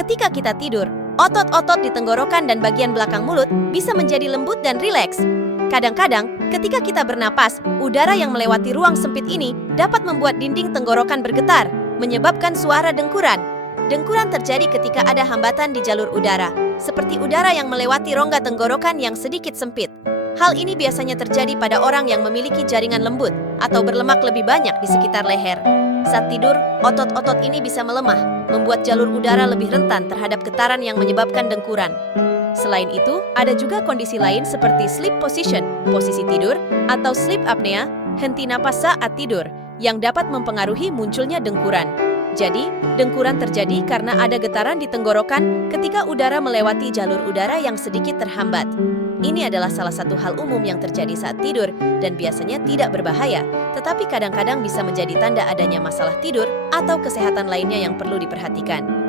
Ketika kita tidur, otot-otot di tenggorokan dan bagian belakang mulut bisa menjadi lembut dan rileks. Kadang-kadang, ketika kita bernapas, udara yang melewati ruang sempit ini dapat membuat dinding tenggorokan bergetar, menyebabkan suara dengkuran. Dengkuran terjadi ketika ada hambatan di jalur udara, seperti udara yang melewati rongga tenggorokan yang sedikit sempit. Hal ini biasanya terjadi pada orang yang memiliki jaringan lembut atau berlemak lebih banyak di sekitar leher. Saat tidur, otot-otot ini bisa melemah, membuat jalur udara lebih rentan terhadap getaran yang menyebabkan dengkuran. Selain itu, ada juga kondisi lain seperti sleep position, posisi tidur, atau sleep apnea, henti napas saat tidur, yang dapat mempengaruhi munculnya dengkuran. Jadi, dengkuran terjadi karena ada getaran di tenggorokan ketika udara melewati jalur udara yang sedikit terhambat. Ini adalah salah satu hal umum yang terjadi saat tidur dan biasanya tidak berbahaya, tetapi kadang-kadang bisa menjadi tanda adanya masalah tidur atau kesehatan lainnya yang perlu diperhatikan.